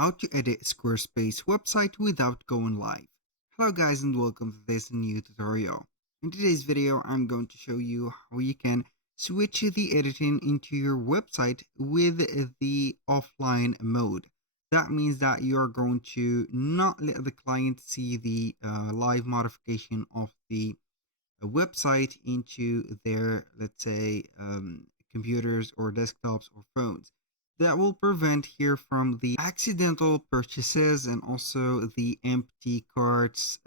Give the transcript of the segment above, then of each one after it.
how to edit Squarespace website without going live. Hello guys and welcome to this new tutorial. In today's video, I'm going to show you how you can switch the editing into your website with the offline mode. That means that you are going to not let the client see the live modification of the website into their, let's say, computers or desktops or phones. That will prevent here from the accidental purchases and also the empty carts,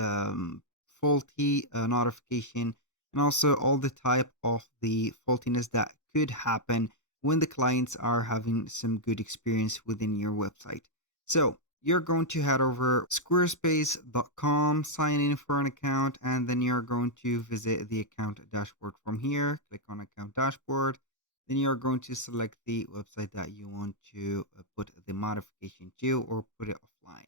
faulty notification, and also all the type of the faultiness that could happen when the clients are having some good experience within your website. So you're going to head over squarespace.com, sign in for an account, and then you're going to visit the account dashboard from here. Click on account dashboard. Then you're going to select the website that you want to put the modification to or put it offline.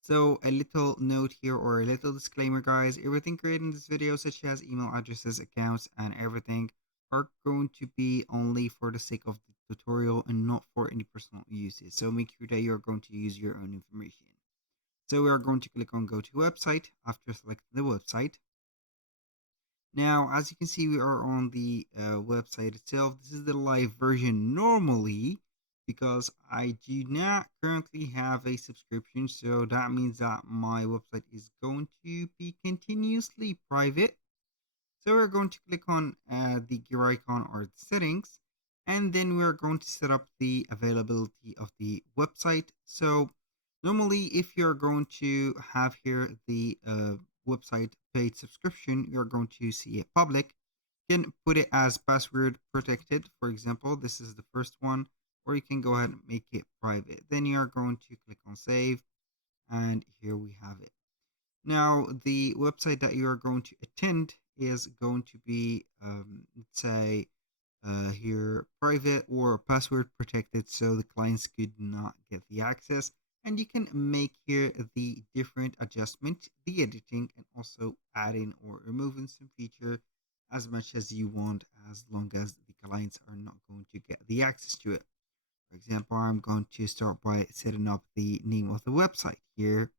So a little note here or a little disclaimer, guys, everything created in this video, such as email addresses, accounts, and everything, are going to be only for the sake of the tutorial and not for any personal uses. So make sure that you're going to use your own information. So we are going to click on go to website after selecting the website. Now, as you can see, we are on the website itself. This is the live version normally, because I do not currently have a subscription. So that means that my website is going to be continuously private. So we're going to click on the gear icon or the settings, and then we're going to set up the availability of the website. So normally, if you're going to have here the website paid subscription, you're going to see it public. You can put it as password protected. For example, this is the first one, or you can go ahead and make it private. Then you are going to click on save, and here we have it. Now, the website that you are going to attend is going to be, let's say, here private or password protected, so the clients could not get the access. And you can make here the different adjustment, the editing, and also adding or removing some feature as much as you want, as long as the clients are not going to get the access to it. For example, I'm going to start by setting up the name of the website here,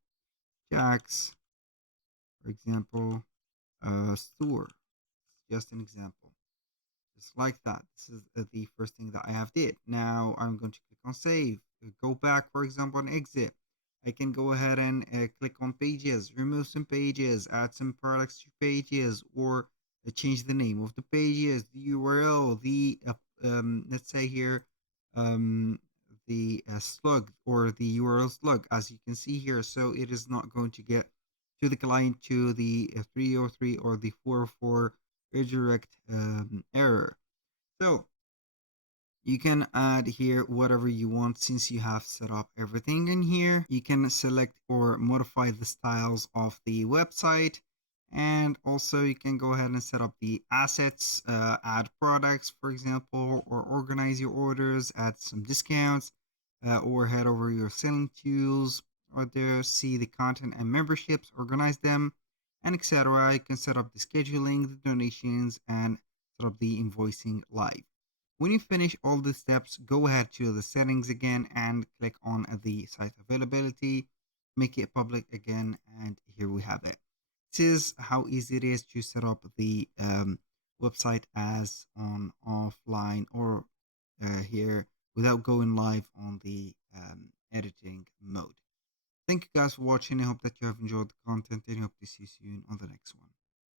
Jack's, for example, store. Just an example. Just like that. This is the first thing that I have did. Now I'm going to click on save, go back, for example, and exit. I can go ahead and click on pages, remove some pages, add some products to pages, or change the name of the pages, the URL, the let's say here, the slug or the URL slug, as you can see here. So it is not going to get to the client to the 303 or the 404 redirect error. So you can add here whatever you want. Since you have set up everything in here, you can select or modify the styles of the website, and also you can go ahead and set up the assets, add products, for example, or organize your orders, add some discounts, or head over your selling tools, or there see the content and memberships, organize them, and etc. You can set up the scheduling, the donations, and set up the invoicing live. When you finish all the steps, go ahead to the settings again and click on the site availability, make it public again, and here we have it. This is how easy it is to set up the website as on offline or here without going live on the editing mode. Thank you guys for watching. I hope that you have enjoyed the content and I hope to see you soon on the next one.